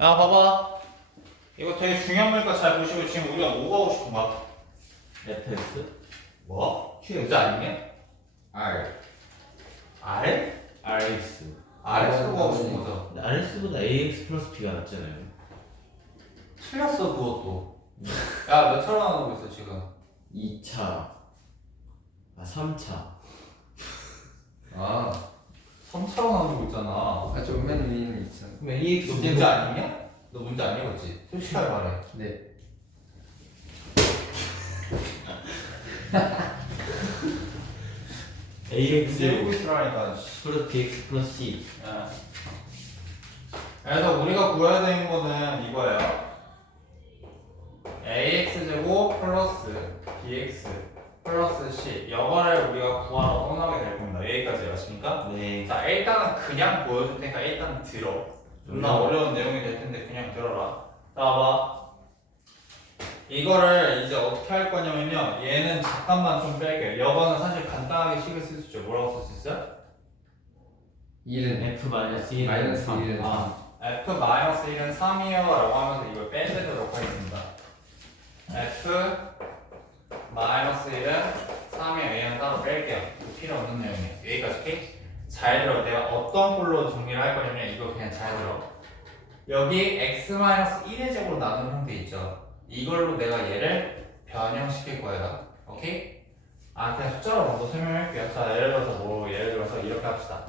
야 봐봐. 이거 되게 중요한 거니까 잘 보시고 지금 우리가 뭐 하고 싶은 거야? fx 뭐? Q 아니냐? R. R? rx RX로 하고 싶은 거죠. 근데 rx보다 ax 플러스 b가 낫잖아요? 틀렸어 그것도. 야몇 차로 나누고 있어 지금? 2차. 아 3차. 아, 3차로 나누고 있잖아 아, 좀맨 위에 있잖아. 그럼 ax 너 문제 아니냐? 너 문제 안 읽었지? 솔직하게 말해 네. ax 문제 읽고 있으라니까 플러스 bx 플러스 c 예. 그래서 우리가 구해야 되는 거는 이거예요. ax 제곱 플러스 bx 플러스 c 이거를 우리가 구하러 떠나게 될 겁니다. 여기까지 아십니까? 네 자 일단은 그냥 보여줄 테니까 일단 들어. 존나 어려운 내용이 될 텐데 그냥 들어라. 자 봐봐. 이거를 이제 어떻게 할 거냐면요. 얘는 잠깐만 좀 뺄게요. 이거는 사실 간단하게 식을 쓸 수 있죠. 뭐라고 쓸 수 있어요? 1은 f 마이너스 1 마이너스 1은 아, f 마이너스 1은 3이에요 라고 하면서 이걸 빼내도록 하겠습니다 f 마이너스 1은 3이에요 얘는 따로 뺄게요 필요 없는 내용이에요 여기까지 오케이? 잘 들어 내가 어떤 꼴로 정리를 할 거냐면 이거 그냥 잘 들어 여기 x 마이너스 1의 제곱으로 나눈 형태 있죠 이걸로 내가 얘를 변형시킬 거예요 오케이? 아 그냥 숫자로 먼저 설명할게요 자 예를 들어서 뭐 예를 들어서 이렇게 합시다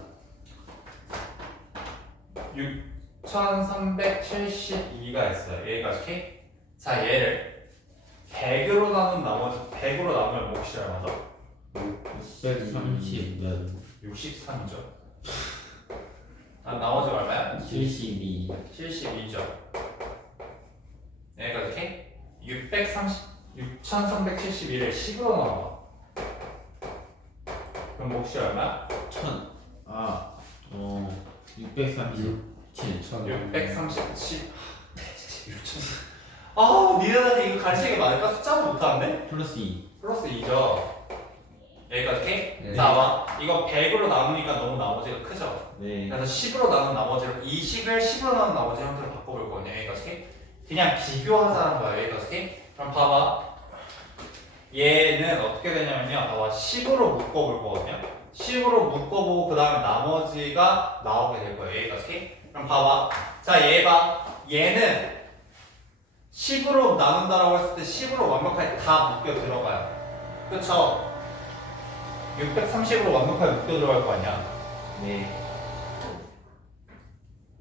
6372가 있어요. 여기까지 오케이? 자 얘를 100으로 나눈 나머지 100으로 나누면 몫이 얼마죠? 630 몇? 63이죠. 아 나머지가 얼마야? 72 72죠. 여기까지 오케이? 630 6371을 10으로 나눠. 그럼 몫이 얼마야? 1000 아, 어, 637 637 아, 니네한테 이거 가르치는 게 맞을까? 숫자도 못하는데? 플러스 2 플러스 2죠. 여기까지 오케이? 네. 자, 봐. 이거 100으로 나누니까 너무 나머지가 크죠? 네 그래서 10으로 나눈 나머지로, 이 식을 10으로 나눈 나머지 형태로 바꿔볼 거거든요. 여기까지 오케이? 그냥 비교하자는 거야. 여기까지 오케이? 그럼 봐봐. 얘는 어떻게 되냐면요. 봐봐. 10으로 묶어볼 거거든요. 10으로 묶어보고 그 다음에 나머지가 나오게 될 거예요. 여기까지 오케이? 그럼 봐봐. 자, 얘 봐. 얘는 10으로 나눈다라고 했을 때 10으로 완벽하게 다 묶여 들어가요. 그쵸? 630으로 완벽하게 묶여 들어갈 거 아니야. 네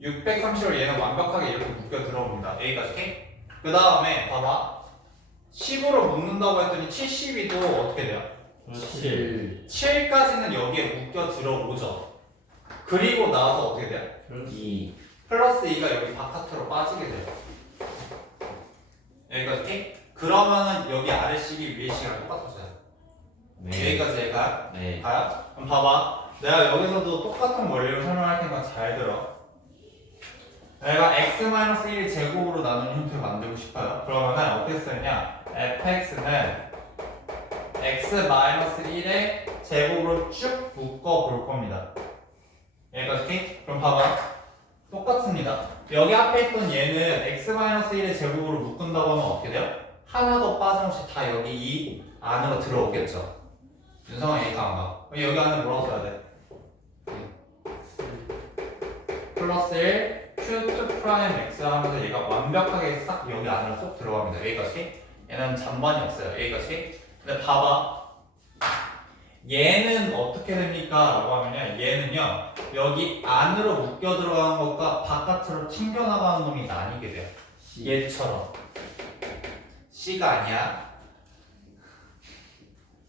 630으로 얘는 완벽하게 이렇게 묶여 들어옵니다. 여기까지 오케이? 그 다음에 봐봐. 10으로 묶는다고 했더니 72도 어떻게 돼요? 플러스 7 7까지는 여기에 묶여 들어오죠. 그리고 나서 어떻게 돼요? 2 플러스 2가 여기 바깥으로 빠지게 돼요. 여기까지 오케이? 그러면은 여기 아래 식이 위에 식이랑 똑같아져요. 네 여기까지 얘가 네 가요? 그럼 봐봐. 내가 여기서도 똑같은 원리로 설명할 테니까 잘 들어. 내가 x-1 제곱으로 나눈 형태를 만들고 싶어요. 그러면은 어떻게 쓰느냐? fx는 x-1의 제곱으로 쭉 묶어 볼 겁니다. 여기까지 오케이? 그럼 봐봐. 똑같습니다. 여기 앞에 있던 얘는 x-1의 제곱으로 묶은다고 하면 어떻게 돼요? 하나도 빠짐없이 다 여기 이 안으로 들어오겠죠. 윤성아 얘가 안 가. 그럼 여기 안에 뭐라고 써야 돼? 플러스 1 q2 프라임 x 하면서 얘가 완벽하게 싹 여기 안으로 쏙 들어갑니다. 여기까지. 얘는 잔반이 없어요. 여기까지. 근데 봐봐. 얘는 어떻게 됩니까? 라고 하면요. 얘는요. 여기 안으로 묶여 들어가는 것과 바깥으로 튕겨 나가는 놈이 나뉘게 돼요. 얘처럼. C가 아니야.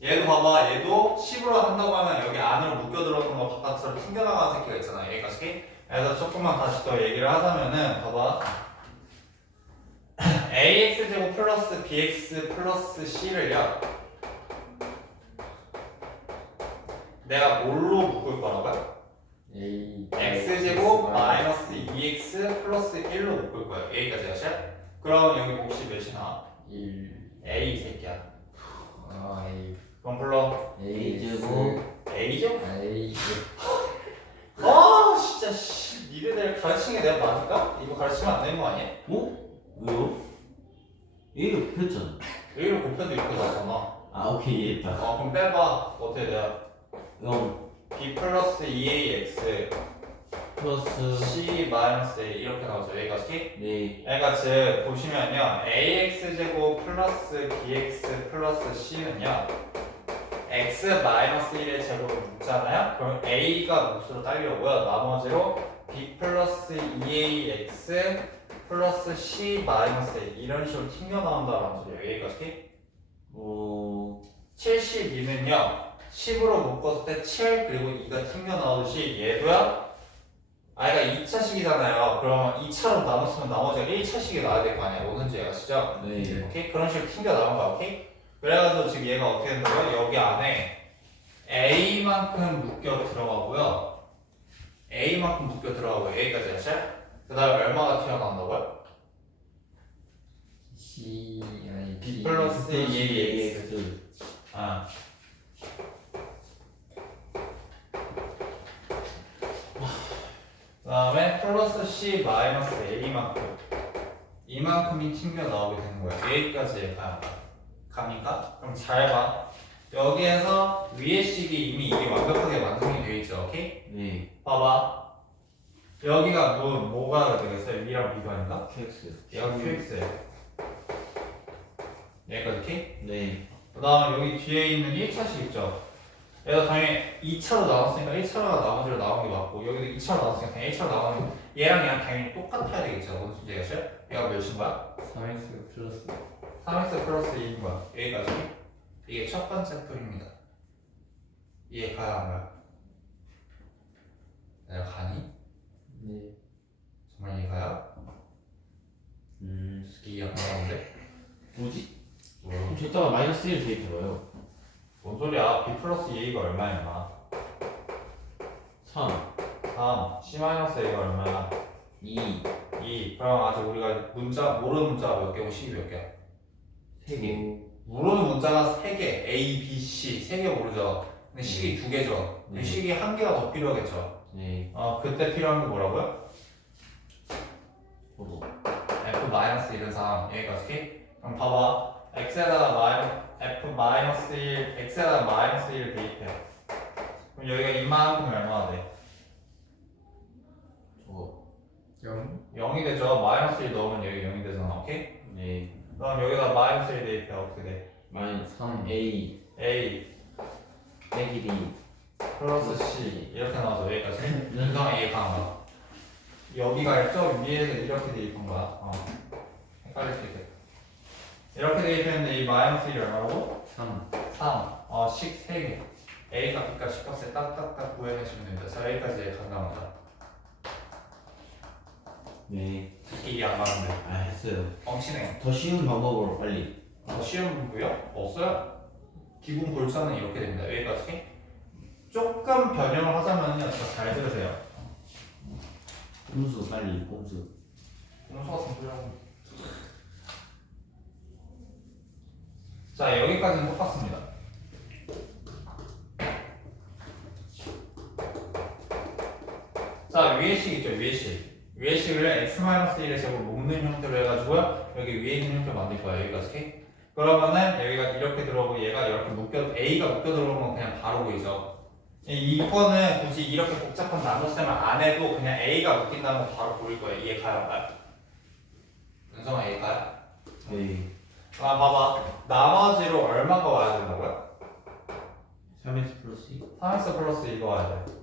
얘도 봐봐. 얘도 10으로 한다고 하면 여기 안으로 묶여 들어가는 거 바깥으로 튕겨 나가는 새끼가 있잖아. 여기까지. 그래서 조금만 다시 더 얘기를 하자면은 봐봐. ax 제곱 플러스 bx 플러스 c를요. 내가 뭘로 묶을 거라고요? A x 제곱 마이너스 2x 플러스 1로 묶을 거예요. 여기까지 하셔? 그럼 여기 몫이 몇이 나와? 1 a 이 새끼야. 아 A 그럼 불러 A 제곱 a죠? A 아 진짜 씨 니네들 가르치는 게 내가 맞을까? 이거 가르치면 안 되는 거 아니야? 어? 왜요? 얘가 곱했잖아. A를 곱해도 이렇게 나잖아 아 오케이 이해했다. 어 그럼 빼봐 어떻게 돼요? 0 B 플러스 2AX 플러스 C 마이너스 A 이렇게 나오죠. A가 C? 네. 그러니까 즉 보시면요. Ax 제곱 플러스 bx 플러스 c는요. X 마이너스 1의 제곱을 묶잖아요. 그럼 a가 몫으로 딸려오고요. 나머지로 b 플러스 2ax 플러스 c 마이너스 a 이런 식으로 튕겨 나온다는 소리예요. 여기까지 어... 72는요 10으로 묶었을 때 7 그리고 2가 튕겨 나오듯이 얘도요 아이가 2차식이잖아요 그럼 2차로 나눴으면 나머지가 1차식이 나와야 될 거 아니야 뭐든지 얘가 시죠 네 오케이? 그런 식으로 튕겨 나온 거야 오케이? 그래가지고 지금 얘가 어떻게 된다고요? 여기 안에 A만큼 묶여 들어가고요 A만큼 묶여 들어가고 A까지 했죠? 그 다음에 얼마가 튀어나온다고요? C 아니 B 플러스 플러스 2AX AX 아. 그 다음에 플러스 C 마이너스 A만큼 이만큼이 튕겨 나오게 되는 거야 A까지 가야 갑니까? 그럼 잘 봐. 여기에서 위의 식이 이미 이게 완벽하게 완성이 되어 있죠 오케이? 네 봐봐 여기가 뭐, 뭐가 되겠어요? 위랑 비교하니까? QX 얘가 QX예요 얘가 이렇게? 네그 다음 여기 뒤에 있는 1차식 있죠? 얘가 당연히 2차로 나왔으니까 1차로가 나머지로 나온 게 맞고 여기도 2차로 나왔으니까 당연히 1차로 나오는 게 얘랑 얘랑 당연히 똑같아야 되겠죠 무슨 얘가 죠 얘가 몇인 거야? 3x 플러스 3x 플러스 2인 거야 여기까지 이게 첫 번째 풀입니다 이해 가야 안 가요? 내가 가니? 네 정말 이해가요? 음 이해 안 가는데? 뭐지? 뭐야? 저기다가 마이너스 1 대입해봐요 뭔 소리야. B 플러스 2가 얼마야? 임마 3 3 c 마이너스 a가 얼마야? 2 2 그럼 아직 우리가 문자 모르는 문자가 몇 개고 식이 몇 개야? 3개. 모르는 문자가 3개. A, B, C. 3개 모르죠. 근데 식이 2개죠. 네. 식이 한 개가 더 필요하겠죠. 네. 어 그때 필요한 게 뭐라고요? 저도 F 마이너스 1은 3 여기까지? 그럼 봐봐. X에다가 마이너스 F 마이너스 1 X에다가 마이너스 1을 대입해 그럼 여기가 이만큼 얼마나 돼? 저거 0 0이 되죠. 마이너스 1 넣으면 여기 0이 되잖아. 오케이? 네. 그럼 여기다 마이너스 1 대입해 어떻게 돼? 마이너스 3 A. A. 빼기 B 플러스 C. 이렇게 나와서 여기까지. 인성 A 가는 여기가 있죠? 위에서 이렇게 대입한 거야. 어. 헷갈릴 수 있게 이렇게 대입했는데 이 마이너스 1이 얼마라고? 3 3 어, 식 3개. A 값, B 값, C 값을 딱딱딱 구해내시면 됩니다. 자 여기까지 간단하다. 네. 이게 안 가는데 아 했어요. 뻥치네. 더 쉬운 방법으로 빨리. 더 쉬운 부분이요? 없어요? 기본 골자는 이렇게 됩니다. 여기까지. 조금 변형을 하자면요. 잘 들으세요. 꼼수 빨리 꼼수. 같은 소리 하고 자 여기까지는 똑같습니다. 자 위에 식 있죠 위에 식. 위에 식을 x-1의 제곱 묶는 형태로 해가지고요 여기 위에 있는 형태로 만들 거야 여기까지. 그러면은 여기가 이렇게 들어오고 얘가 이렇게 묶여 A가 묶여 들어오는 건 그냥 바로 보이죠? 이- 이거는 굳이 이렇게 복잡한 나눗셈을 안 해도 그냥 A가 묶인다는 건 바로 보일 거예요. 이해 가요 안 가요? 은성아 이해 가요? 네 아 봐봐 나머지로 얼마가 와야 된다고요? 3x 플러스 2 3x 플러스 이거 와야 돼.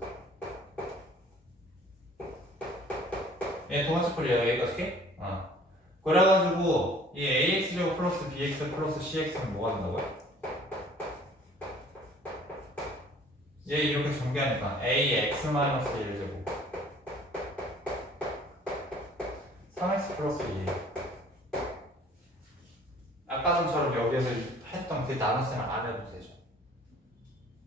얘두 번째 풀이에요. 여기까지? 어. 그래가지고 이 ax 제곱 플러스 bx 플러스 cx는 뭐가 된다고요? 얘 이렇게 전개하니까 ax 마이너스 1 제곱 3x 플러스 2 닭가슴처럼 여기에서 했던 그 나눗셈을 안 해도 되죠.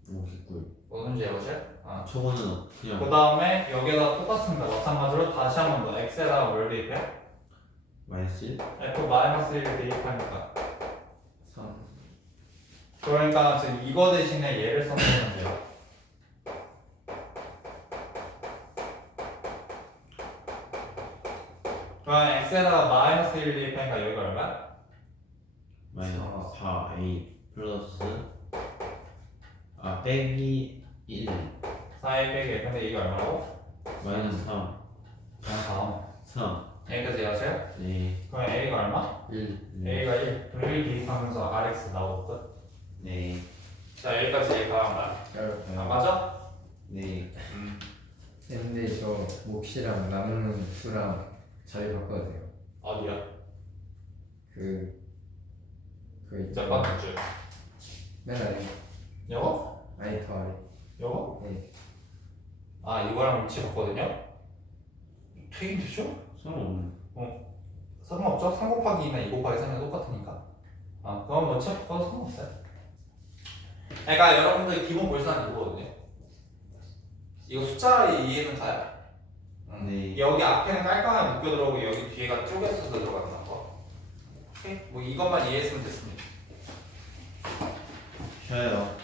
59. 무슨 제거죠? 어. 저거는 그냥 그 다음에 여기에다 똑같습니다. 마찬가지로 다시 한 번 더 x에다가 뭘 대입해요? 마이너스 f 네, 그 마이너스 1을 대입하니까 3. 그러니까 지금 이거 대신에 얘를 써놓으면 돼요. 그럼 x에다가 마이너스 1을 대입하니까 여기가 얼마야? 마이너스 4a 플러스 아 빼기 1 4a 빼기 1 근데 이게 얼마라고? 마이너스 3 그냥 다음 3 여기까지 이해하세요? 네, 그럼 a가 얼마? 1 네, a가 1 그럼 1 대입하면서 rx 나오거든 네, 자 여기까지 얘가 말 아, 맞아? 네, 음. 근데 저 몫이랑 남는 수랑 자리 바꿔도 돼요. 어디야? 그... 그 진짜 있잖아. 빠졌지? 맨 아래 요거? 아니 더 아래 요거? 네아 이거랑 위치 바거든요 되긴 되죠? 상관없네 상관없죠? 3 곱하기 2는 2 곱하기 3이 똑같으니까 아 그럼 원체 바꿔도 상관없어요 그러니까 여러분들 기본 볼수는 이거거든요 이거 숫자 이해는 가요? 음. 네. 여기 앞에는 깔끔하게 묶여 들어오고 여기 뒤에가 쪼개서 거 오케이? 뭐 이것만 이해했으면 됐습니다 쉬어요